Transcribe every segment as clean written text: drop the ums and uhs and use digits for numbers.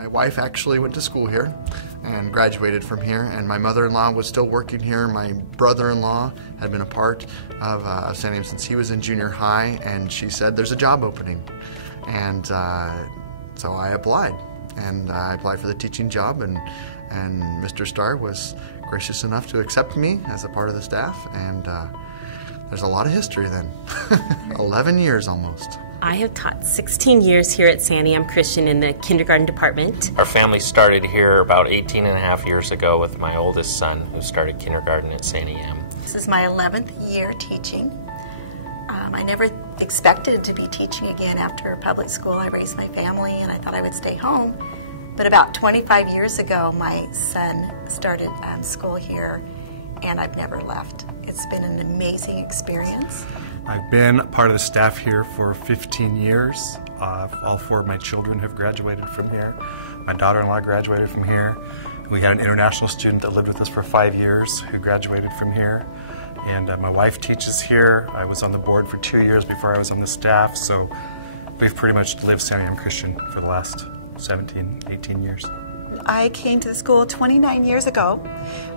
My wife actually went to school here and graduated from here, and my mother-in-law was still working here. My brother-in-law had been a part of Santiam since he was in junior high, and she said there's a job opening. And so I applied, and I applied for the teaching job, and Mr. Starr was gracious enough to accept me as a part of the staff, and there's a lot of history then. 11 years almost. I have taught 16 years here at Santiam Christian in the kindergarten department. Our family started here about 18 and a half years ago with my oldest son, who started kindergarten at Santiam. This is my 11th year teaching. I never expected to be teaching again after public school. I raised my family and I thought I would stay home. But about 25 years ago, my son started school here, and I've never left. It's been an amazing experience. I've been part of the staff here for 15 years. All 4 of my children have graduated from here. My daughter-in-law graduated from here. We had an international student that lived with us for 5 years who graduated from here. And my wife teaches here. I was on the board for 2 years before I was on the staff, so we've pretty much lived Santiam Christian for the last 17, 18 years. I came to the school 29 years ago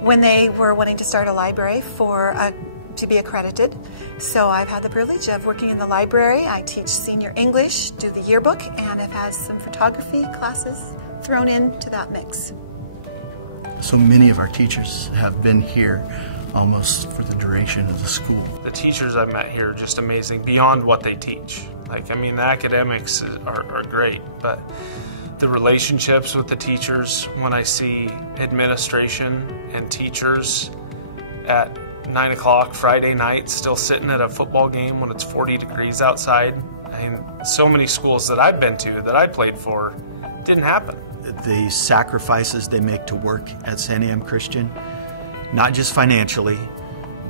when they were wanting to start a library to be accredited. So I've had the privilege of working in the library. I teach senior English, do the yearbook, and it has some photography classes thrown into that mix. So many of our teachers have been here almost for the duration of the school. The teachers I've met here are just amazing beyond what they teach. Like, I mean, the academics are great, but the relationships with the teachers, when I see administration and teachers at 9 o'clock Friday night still sitting at a football game when it's 40 degrees outside. I mean, so many schools that I've been to, that I played for, didn't happen. The sacrifices they make to work at Santiam Christian, not just financially,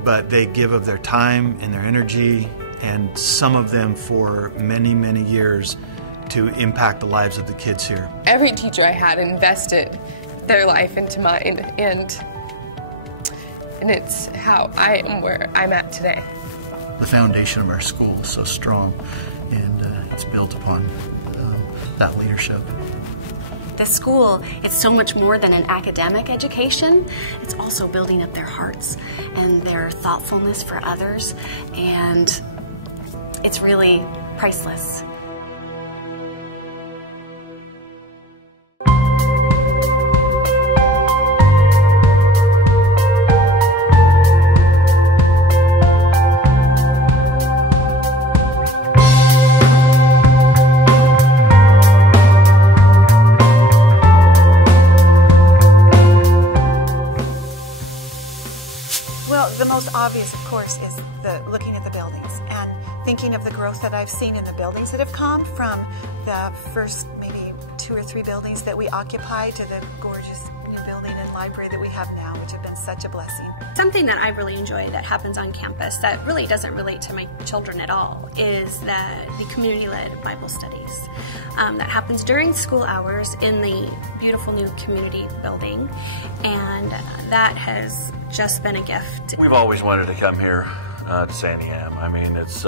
but they give of their time and their energy, and some of them for many, many years, to impact the lives of the kids here. Every teacher I had invested their life into mine, and it's how I am where I'm at today. The foundation of our school is so strong, and it's built upon that leadership. The school, it's so much more than an academic education. It's also building up their hearts and their thoughtfulness for others, and it's really priceless. The most obvious, of course, is looking at the buildings and thinking of the growth that I've seen in the buildings that have come from the first maybe 2 or 3 buildings that we occupied to the gorgeous new building and library that we have now, which have been such a blessing. Something that I really enjoy that happens on campus that really doesn't relate to my children at all is the community-led Bible studies. That happens during school hours in the beautiful new community building, and that has just been a gift. We've always wanted to come here to Santiam. I mean, it's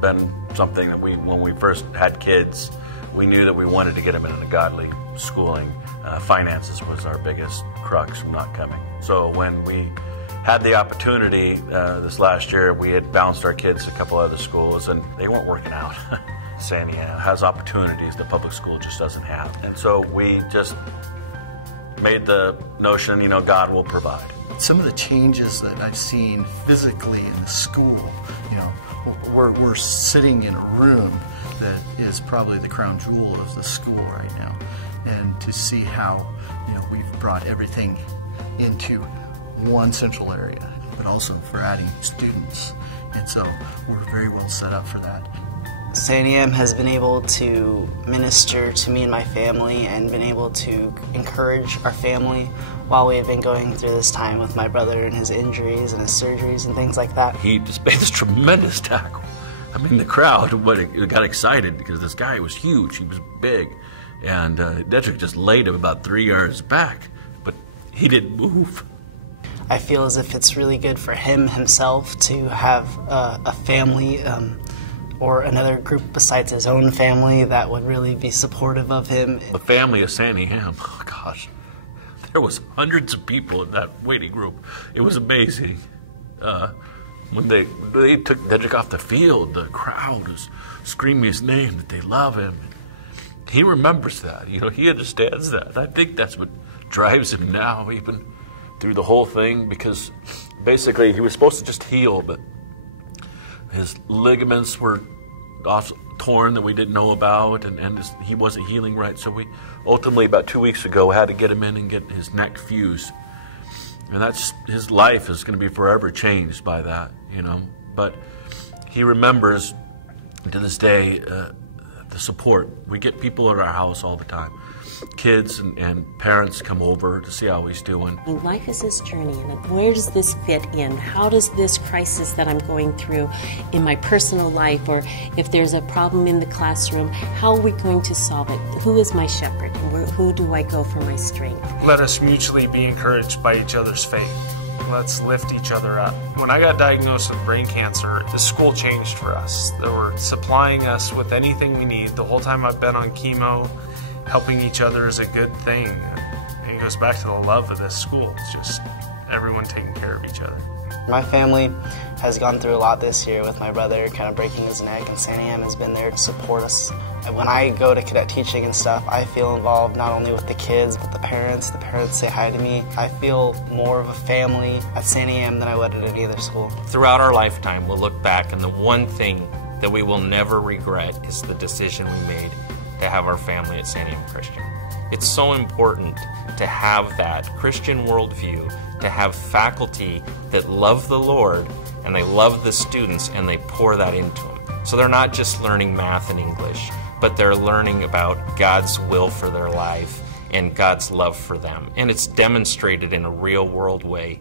been something that when we first had kids, we knew that we wanted to get them into a godly schooling. Finances was our biggest crux from not coming. So when we had the opportunity this last year, we had bounced our kids to a couple other schools, and they weren't working out. Santiam has opportunities the public school just doesn't have. And so we just made the notion, you know, God will provide. Some of the changes that I've seen physically in the school, you know, we're sitting in a room that is probably the crown jewel of the school right now. And to see how, you know, we've brought everything into one central area, but also for adding students. And so we're very well set up for that. Santiam has been able to minister to me and my family and been able to encourage our family while we have been going through this time with my brother and his injuries and his surgeries and things like that. He just made this tremendous tackle. I mean, the crowd got excited because this guy was huge, he was big, and Dedrick just laid him about 3 yards back, but he didn't move. I feel as if it's really good for him himself to have a family or another group besides his own family that would really be supportive of him. The family of Santiam, oh gosh, there was hundreds of people in that waiting group. It was amazing. When they took off the field, the crowd was screaming his name, that they love him. He remembers that, you know, he understands that. I think that's what drives him now, even through the whole thing, because basically he was supposed to just heal, but his ligaments were torn that we didn't know about, and he wasn't healing right. So we ultimately, about 2 weeks ago, had to get him in and get his neck fused. And that's, his life is going to be forever changed by that, you know. But he remembers to this day the support. We get people at our house all the time. Kids and parents come over to see how he's doing. Life is this journey, and where does this fit in? How does this crisis that I'm going through in my personal life, or if there's a problem in the classroom, how are we going to solve it? Who is my shepherd, and who do I go for my strength? Let us mutually be encouraged by each other's faith. Let's lift each other up. When I got diagnosed with brain cancer, the school changed for us. They were supplying us with anything we need. The whole time I've been on chemo, helping each other is a good thing. It goes back to the love of this school. It's just everyone taking care of each other. My family has gone through a lot this year with my brother kind of breaking his neck, and Santiam has been there to support us. And when I go to cadet teaching and stuff, I feel involved not only with the kids, but the parents. The parents say hi to me. I feel more of a family at Santiam than I would at any other school. Throughout our lifetime, we'll look back, and the one thing that we will never regret is the decision we made to have our family at Santiam Christian. It's so important to have that Christian worldview, to have faculty that love the Lord and they love the students and they pour that into them. So they're not just learning math and English, but they're learning about God's will for their life and God's love for them. And it's demonstrated in a real world way.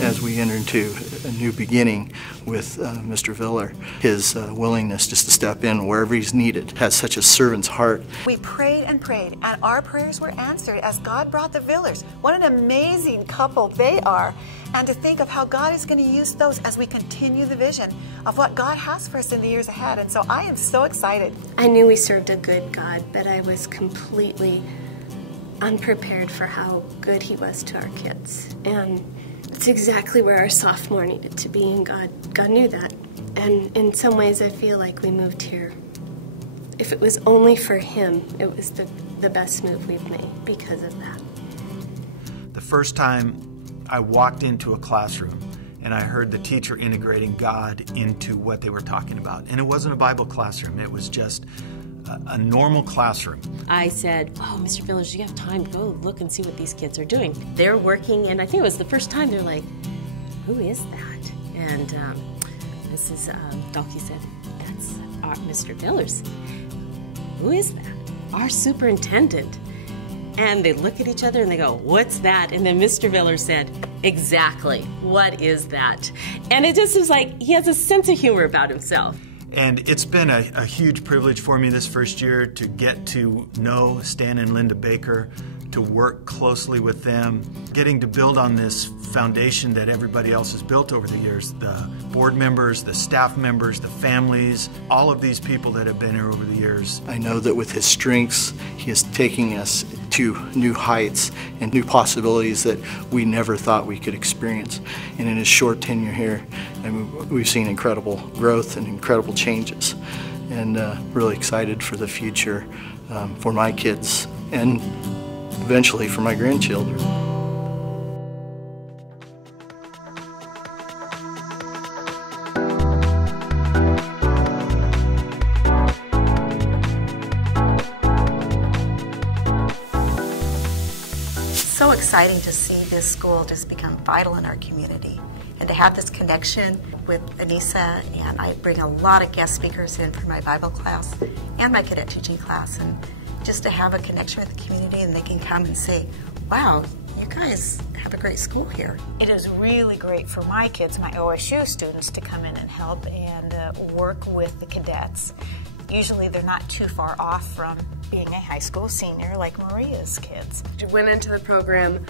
As we enter into a new beginning with Mr. Viller, his willingness just to step in wherever he's needed has such a servant's heart. We prayed and prayed, and our prayers were answered as God brought the Villers. What an amazing couple they are. And to think of how God is going to use those as we continue the vision of what God has for us in the years ahead. And so I am so excited. I knew we served a good God, but I was completely unprepared for how good He was to our kids. And it's exactly where our sophomore needed to be, and God knew that. And in some ways, I feel like we moved here. If it was only for Him, it was the best move we've made because of that. The first time I walked into a classroom and I heard the teacher integrating God into what they were talking about. And it wasn't a Bible classroom, it was just a normal classroom. I said, oh, Mr. Villers, you have time to go look and see what these kids are doing. They're working, and I think it was the first time they're like, who is that? And Mrs. Dalkey said, that's our Mr. Villers. Who is that? Our superintendent. And they look at each other and they go, what's that? And then Mr. Villers said, exactly, what is that? And it just is like, he has a sense of humor about himself. And it's been a huge privilege for me this first year to get to know Stan and Linda Baker, to work closely with them, getting to build on this foundation that everybody else has built over the years. The board members, the staff members, the families, all of these people that have been here over the years. I know that with his strengths, he is taking us to new heights and new possibilities that we never thought we could experience. And in his short tenure here, I mean, we've seen incredible growth and incredible changes. And really excited for the future for my kids and eventually for my grandchildren. So exciting to see this school just become vital in our community and to have this connection with Anissa, and I bring a lot of guest speakers in for my Bible class and my cadet teaching class, and just to have a connection with the community and they can come and say, wow, you guys have a great school here. It is really great for my kids, my OSU students, to come in and help and work with the cadets. Usually they're not too far off from being a high school senior like Maria's kids. We went into the program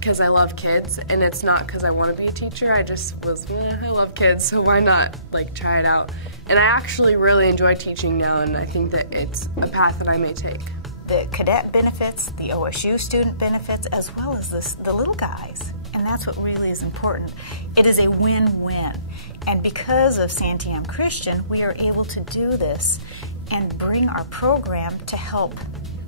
because I love kids, and it's not because I want to be a teacher. I just was, I love kids, so why not like try it out? And I actually really enjoy teaching now, and I think that it's a path that I may take. The cadet benefits, the OSU student benefits, as well as the little guys. And that's what really is important. It is a win-win. And because of Santiam Christian, we are able to do this and bring our program to help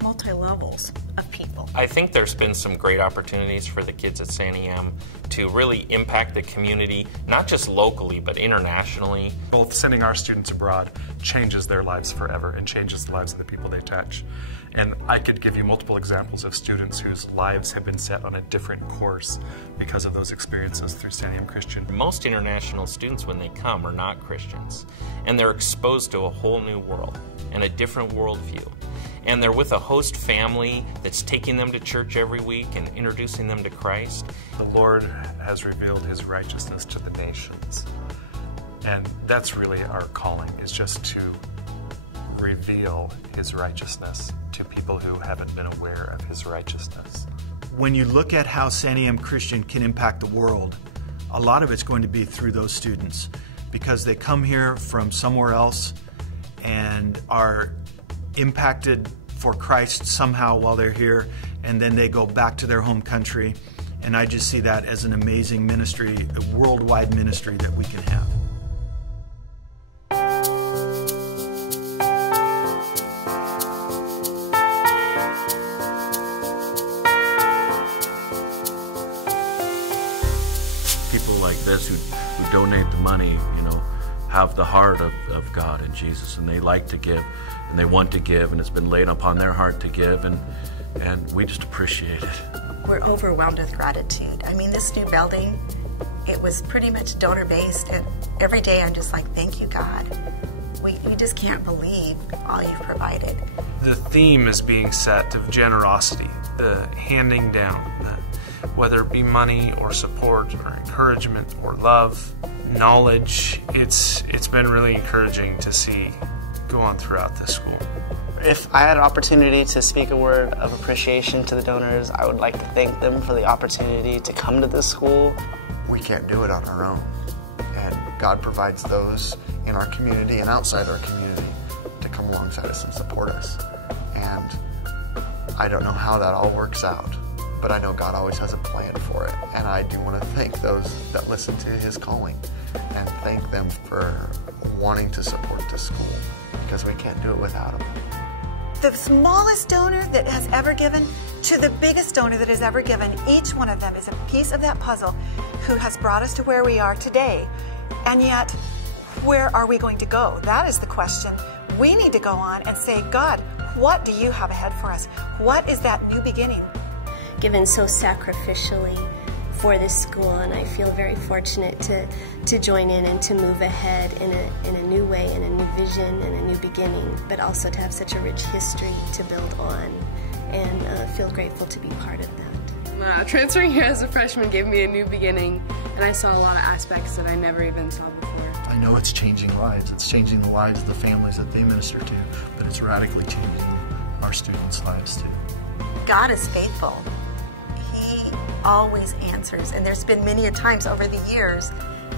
multi-levels of people. I think there's been some great opportunities for the kids at Santiam to really impact the community, not just locally, but internationally. Both sending our students abroad changes their lives forever and changes the lives of the people they touch. And I could give you multiple examples of students whose lives have been set on a different course because of those experiences through Santiam Christian. Most international students, when they come, are not Christians, and they're exposed to a whole new world and a different worldview. And they're with a host family that's taking them to church every week and introducing them to Christ. The Lord has revealed His righteousness to the nations. And that's really our calling, is just to reveal His righteousness to people who haven't been aware of His righteousness. When you look at how Santiam Christian can impact the world, a lot of it's going to be through those students, because they come here from somewhere else and are impacted for Christ somehow while they're here, and then they go back to their home country. And I just see that as an amazing ministry, a worldwide ministry that we can have. People like this who donate the money, you know, have the heart of God and Jesus, and they like to give, and they want to give, and it's been laid upon their heart to give, and we just appreciate it. We're overwhelmed with gratitude. I mean, this new building, it was pretty much donor-based, and every day I'm just like, thank you, God. We just can't believe all you've provided. The theme is being set of generosity, the handing down, whether it be money or support or encouragement or love, knowledge. It's been really encouraging to see go on throughout this school. If I had an opportunity to speak a word of appreciation to the donors, I would like to thank them for the opportunity to come to this school. We can't do it on our own, and God provides those in our community and outside our community to come alongside us and support us. And I don't know how that all works out, but I know God always has a plan for it. And I do want to thank those that listen to His calling and thank them for wanting to support the school, because we can't do it without them. The smallest donor that has ever given to the biggest donor that has ever given, each one of them is a piece of that puzzle who has brought us to where we are today. And yet, where are we going to go? That is the question. We need to go on and say, God, what do you have ahead for us? What is that new beginning? Given so sacrificially for this school, and I feel very fortunate to join in and to move ahead in a new way, in a new vision, and a new beginning, but also to have such a rich history to build on, and feel grateful to be part of that. Transferring here as a freshman gave me a new beginning, and I saw a lot of aspects that I never even saw before. I know it's changing lives. It's changing the lives of the families that they minister to, but it's radically changing our students' lives too. God is faithful. He always answers, and there's been many times over the years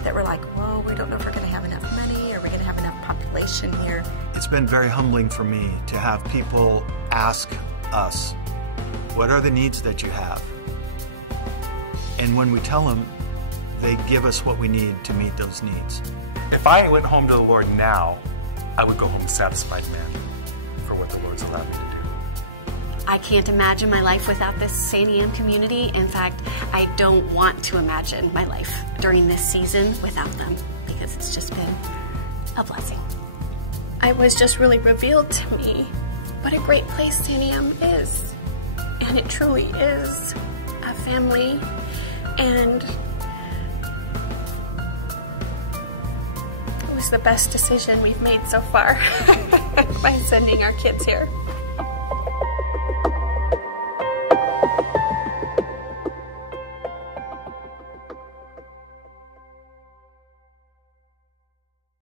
that we're like, whoa, we don't know if we're going to have enough money, or we're going to have enough population here. It's been very humbling for me to have people ask us, what are the needs that you have? And when we tell them, they give us what we need to meet those needs. If I went home to the Lord now, I would go home a satisfied man for what the Lord's allowed me to do. I can't imagine my life without this Santiam community. In fact, I don't want to imagine my life during this season without them, because it's just been a blessing. It was just really revealed to me what a great place Santiam is. And it truly is a family, and it was the best decision we've made so far by sending our kids here.